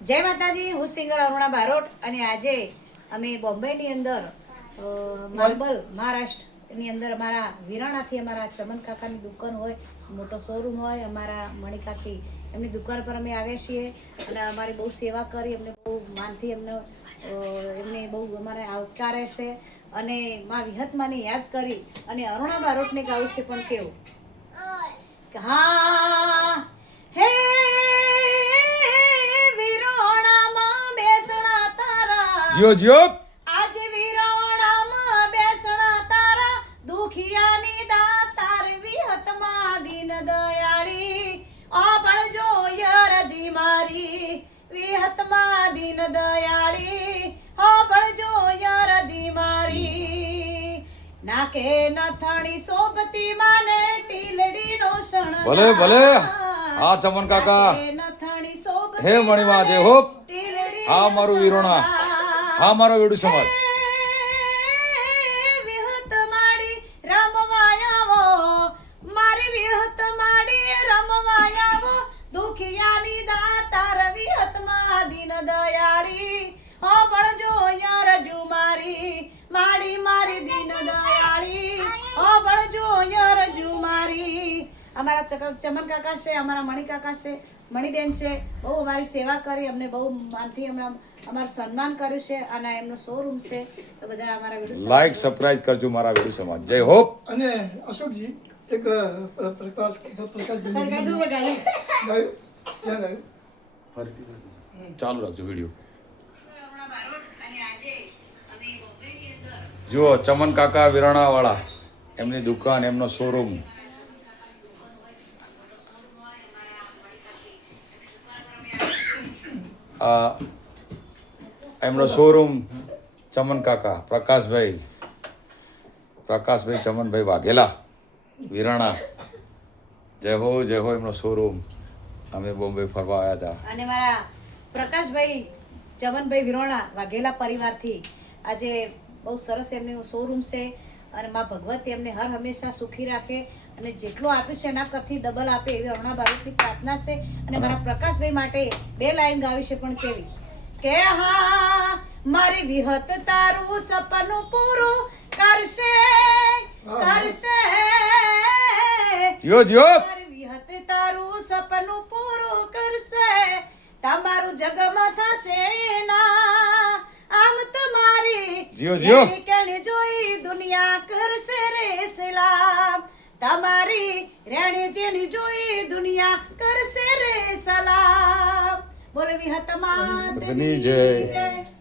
જય માતાજી, હું સિંગર અરુણા બારોટ અને આજે અમે બોમ્બેની અંદર માર્બલ મહારાષ્ટ્રની અંદર અમારા વિરાણાથી અમારા ચમન કાકાની દુકાન હોય, મોટો શોરૂમ હોય, અમારા મણિકાકી એમની દુકાન પર અમે આવ્યા છીએ અને અમારી બહુ સેવા કરી એમને બહુ માનથી એમને એમને બહુ અમારે આવકારે છે અને મા વિહતમાને યાદ કરી અને અરુણા બારોટને ગાવું છે પણ કેવું? હે જીઓ જીઓ આજે વિરોણામાં બેસણા તારા દુખિયાની દાતાર વિહતમાં દીન દયાળી આભળજો યરજી મારી વિહતમાં દીન દયાળી આભળજો યરજી મારી નાકે નથણી સોબતી માને ટીલડીનો શણગાર. ભલે, ભલે. હા, ચમન કાકા. હે જય હો. હા મારું વીરોણા. હા મારો વેડુ સમાજ રમવાયાવો મારી વિહત માડી ઓ બળજો અમારા ચમન કાકા છે અમારા મણિકાકા છે મણિબેન છે બહુ અમારી સેવા કરી અમને બહુ માનથી હમણાં અમારું સન્માન કર્યું છે અને એમનો શોરૂમ છે. તો બધા અમારા વીડિયો લાઈક સબસ્ક્રાઇબ કરજો મારા વીડિયો સમાજ. જય હો અને અશોકજી એક પ્રકાશ પ્રકાશ ગાયું ગાયું ક્યાં ગાયું? ચાલુ રાખજો વીડિયો જુઓ ચમન કાકા વિરાણા વાળા એમની દુકાન એમનો શોરૂમ આ એમનો શોરૂમ ચમન કાકા, પ્રકાશભાઈ. પ્રકાશભાઈ, ચમનભાઈ વાઘેલા, વિરાણા. જય હો જય હો એમનો શોરૂમ અમે બોમ્બે ફરવા આવ્યા હતા અને મારા પ્રકાશભાઈ, ચમનભાઈ, વિરોણા વાઘેલા પરિવારથી આજે બહુ સરસ એમનું શોરૂમ છે. અને માં ભગવતી એમને હર હંમેશા સુખી રાખે અને જેટલું આપ્યું છે એના કરતી ડબલ આપે એવી અરુણા ભાવિકની પ્રાર્થના છે. અને મારા પ્રકાશભાઈ માટે બે લાઈન ગાવી છે પણ કેવી. કે હા મારી વિહત તારું સપનું પૂરું કરશે કરશે. જીઓ જીઓ. મારી વિહત તારું સપનું પૂરું કરશે તમારું જગમાં થશે ના. આમ તમારી જીઓ, જીઓ. દુનિયા કરશે રે સલામ. તમારી રેણી જેણી જોઈ દુનિયા કરશે રે સલામ. બોલવી હતમાં. જય.